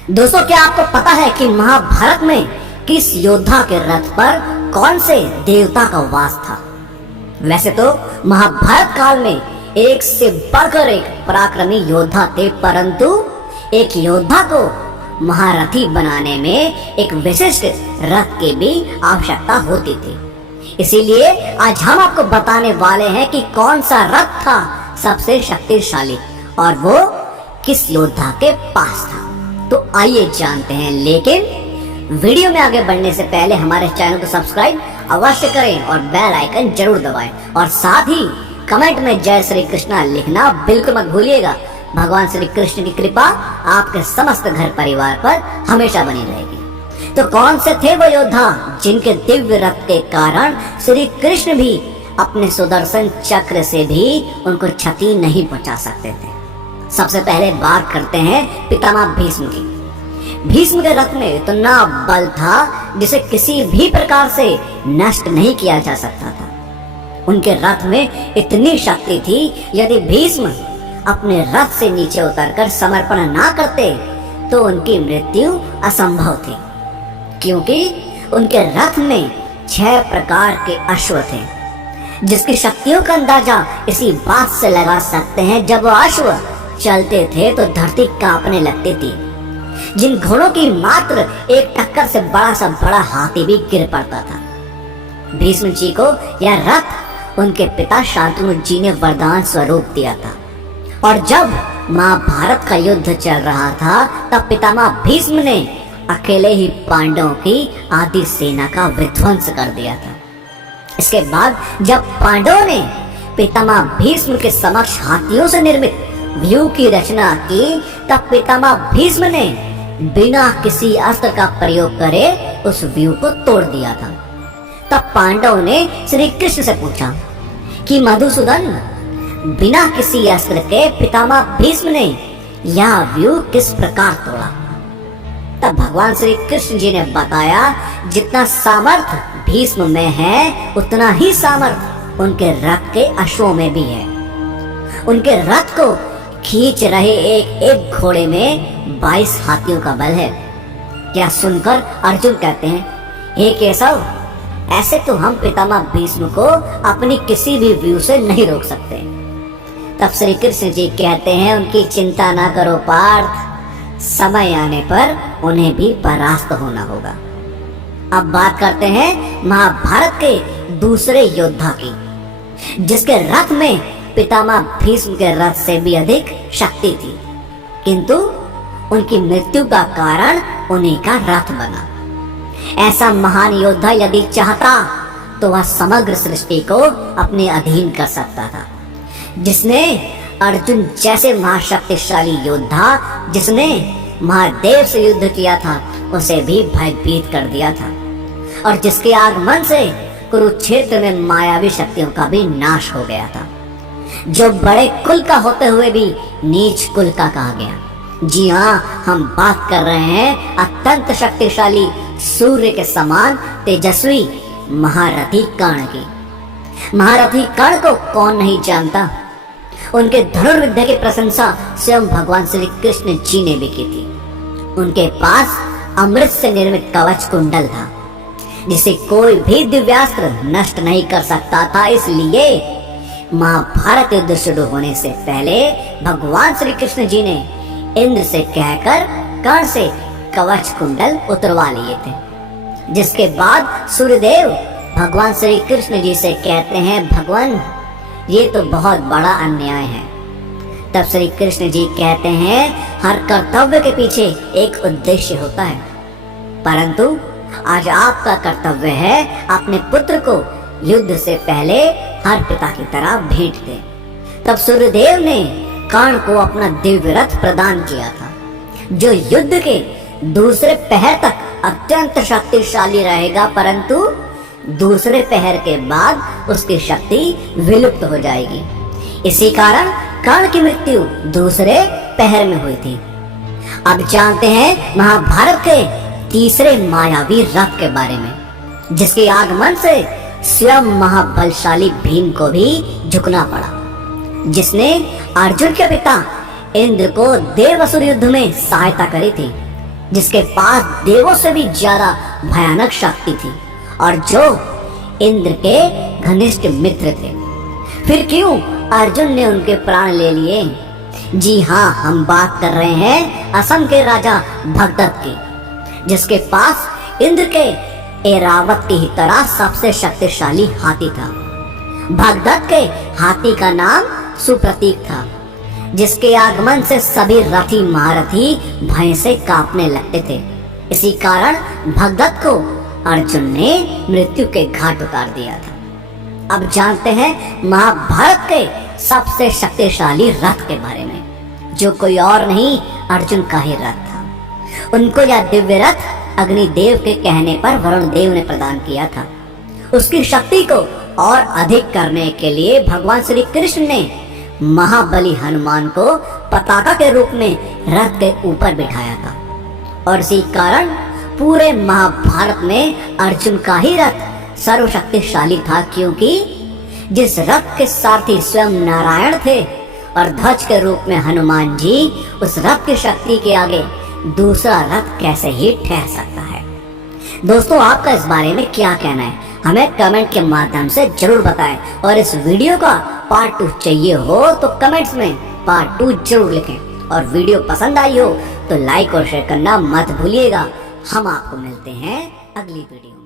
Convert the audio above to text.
दोस्तों, क्या आपको पता है कि महाभारत में किस योद्धा के रथ पर कौन से देवता का वास था? वैसे तो महाभारत काल में एक से बढ़कर एक पराक्रमी योद्धा थे, परंतु एक योद्धा को महारथी बनाने में एक विशिष्ट रथ की भी आवश्यकता होती थी। इसीलिए आज हम आपको बताने वाले हैं कि कौन सा रथ था सबसे शक्तिशाली और वो किस योद्धा के पास था। तो आइए जानते हैं, लेकिन वीडियो में आगे बढ़ने से पहले हमारे चैनल को सब्सक्राइब अवश्य करें और बेल आइकन जरूर दबाएं और साथ ही कमेंट में जय श्री कृष्णा लिखना बिल्कुल मत भूलिएगा। भगवान श्री कृष्ण की कृपा आपके समस्त घर परिवार पर हमेशा बनी रहेगी। तो कौन से थे वो योद्धा जिनके दिव्य रथ के कारण श्री कृष्ण भी अपने सुदर्शन चक्र से भी उनको क्षति नहीं पहुंचा सकते थे? सबसे पहले बात करते हैं पितामह भीष्म की। भीष्म के रथ में इतना बल था जिसे किसी भी प्रकार से नष्ट नहीं किया जा सकता था। उनके रथ में इतनी शक्ति थी, यदि भीष्म अपने रथ से नीचे उतरकर समर्पण ना करते तो उनकी मृत्यु असंभव थी, क्योंकि उनके रथ में 6 प्रकार के अश्व थे, जिसकी शक्तियों का अंदाजा इसी बात से लगा सकते हैं। जब वो अश्व चलते थे तो धरती कांपने लगती थी। जिन घोड़ों की मात्र एक टक्कर से बड़ा सा बड़ा हाथी भी गिर पड़ता था। भीष्म जी को यह रथ उनके पिता शांतनु जी ने वरदान स्वरूप दिया था, और जब महाभारत का युद्ध चल रहा था तब पितामह भीष्म ने अकेले ही पांडवों की आधी सेना का विध्वंस कर दिया था। इसके बाद जब पांडवों ने पितामह भीष्म के समक्ष हाथियों से निर्मित व्यूह की रचना की, तब पितामह भीष्म ने बिना किसी अस्त्र का प्रयोग करे उस व्यूह को तोड़ दिया था। तब पांडवों ने श्री कृष्ण से पूछा कि मधुसूदन, बिना किसी अस्त्र के पितामह भीष्म ने यह व्यूह किस प्रकार तोड़ा? तब भगवान श्री कृष्ण जी ने बताया, जितना सामर्थ्य भीष्म में है उतना ही सामर्थ्य उनके रथ के अश्वों में भी है। उनके रथ को खींच रहे एक एक घोड़े में 22 हाथियों का बल है। क्या सुनकर अर्जुन कहते हैं, हे केशव, ऐसे तो हम पितामह भीष्म को अपनी किसी भी व्यू से नहीं रोक सकते। तब श्री कृष्ण जी कहते हैं, उनकी चिंता ना करो पार्थ, समय आने पर उन्हें भी परास्त होना होगा। अब बात करते हैं महाभारत के दूसरे योद्धा की, जिसके रथ में पितामह भीष्म के रथ से भी अधिक शक्ति थी, किंतु उनकी मृत्यु का कारण उन्हीं का रथ बना। ऐसा महान योद्धा यदि चाहता तो वह समग्र सृष्टि को अपने अधीन कर सकता था। जिसने अर्जुन जैसे महाशक्तिशाली योद्धा, जिसने महादेव से युद्ध किया था, उसे भी भयभीत कर दिया था, और जिसके आगमन से कुरुक्षेत्र में मायावी शक्तियों का भी नाश हो गया था। जो बड़े कुल का होते हुए भी नीच कुल का कहा गया। जी हाँ, हम बात कर रहे हैं अत्यंत शक्तिशाली सूर्य के समान तेजस्वी महारथी कर्ण की। महारथी कर्ण को कौन नहीं जानता? उनके धनुर्विद्या की प्रशंसा स्वयं भगवान श्री कृष्ण जी ने भी की थी। उनके पास अमृत से निर्मित कवच कुंडल था, जिसे कोई भी दिव्यास्त्र नष्ट नहीं कर सकता था। इसलिए महाभारत युद्ध शुरू होने से पहले भगवान श्री कृष्ण जी ने इंद्र से कहकर कर्ण से कवच कुंडल उतरवा लिए थे। जिसके बाद सूर्यदेव भगवान श्री कृष्ण जी से कहते हैं, भगवान, ये तो बहुत बड़ा अन्याय है। तब श्री कृष्ण जी कहते हैं, हर कर्तव्य के पीछे एक उद्देश्य होता है, परंतु आज आपका कर्तव्य है अपने पुत्र को युद्ध से पहले हर पिता की तरह भेंट दे। तब सूर्यदेव ने कर्ण को अपना दिव्य रथ प्रदान किया था, जो युद्ध के दूसरे पहर तक अत्यंत शक्तिशाली रहेगा, परंतु दूसरे पहर के बाद उसकी शक्ति विलुप्त हो जाएगी। इसी कारण कर्ण की मृत्यु दूसरे पहर में हुई थी। अब जानते हैं महाभारत के तीसरे मायावी रथ के बारे में, जिसके आगमन से स्वयं महाबलशाली भीम को भी झुकना पड़ा, जिसने अर्जुन के पिता इंद्र को देवासुर युद्ध में सहायता करी थी। जिसके पास देवों से भी ज्यादा भयानक शक्ति थी और जो इंद्र के घनिष्ठ मित्र थे। फिर क्यों अर्जुन ने उनके प्राण ले लिए? जी हाँ, हम बात कर रहे हैं असम के राजा भगदत्त की, जिसके पास इंद्र के ऐरावत की ही तरह सबसे शक्तिशाली हाथी था। भगदत्त के हाथी का नाम सुप्रतीक था, जिसके आगमन से सभी रथी महारथी भय से कांपने लगते थे। इसी कारण भगदत्त को अर्जुन ने मृत्यु के घाट उतार दिया था। अब जानते हैं महाभारत के सबसे शक्तिशाली रथ के बारे में, जो कोई और नहीं अर्जुन का ही रथ था। उनको यह दिव्य रथ अग्निदेव के कहने पर वरुण देव ने प्रदान किया था। उसकी शक्ति को और अधिक करने के लिए भगवान श्री कृष्ण ने महाबली हनुमान को पताका के रूप में रथ के ऊपर बिठाया था और इसी कारण पूरे महाभारत में अर्जुन का ही रथ सर्वशक्तिशाली था, क्योंकि जिस रथ के सारथी स्वयं नारायण थे और ध्वज के रूप में हनुमान जी, उस रथ की शक्ति के आगे दूसरा रथ कैसे ही ठहर सकता है। दोस्तों, आपका इस बारे में क्या कहना है? हमें कमेंट के माध्यम से जरूर बताएं और इस वीडियो का पार्ट 2 चाहिए हो तो कमेंट्स में पार्ट 2 जरूर लिखें और वीडियो पसंद आई हो तो लाइक और शेयर करना मत भूलिएगा। हम आपको मिलते हैं अगली वीडियो में।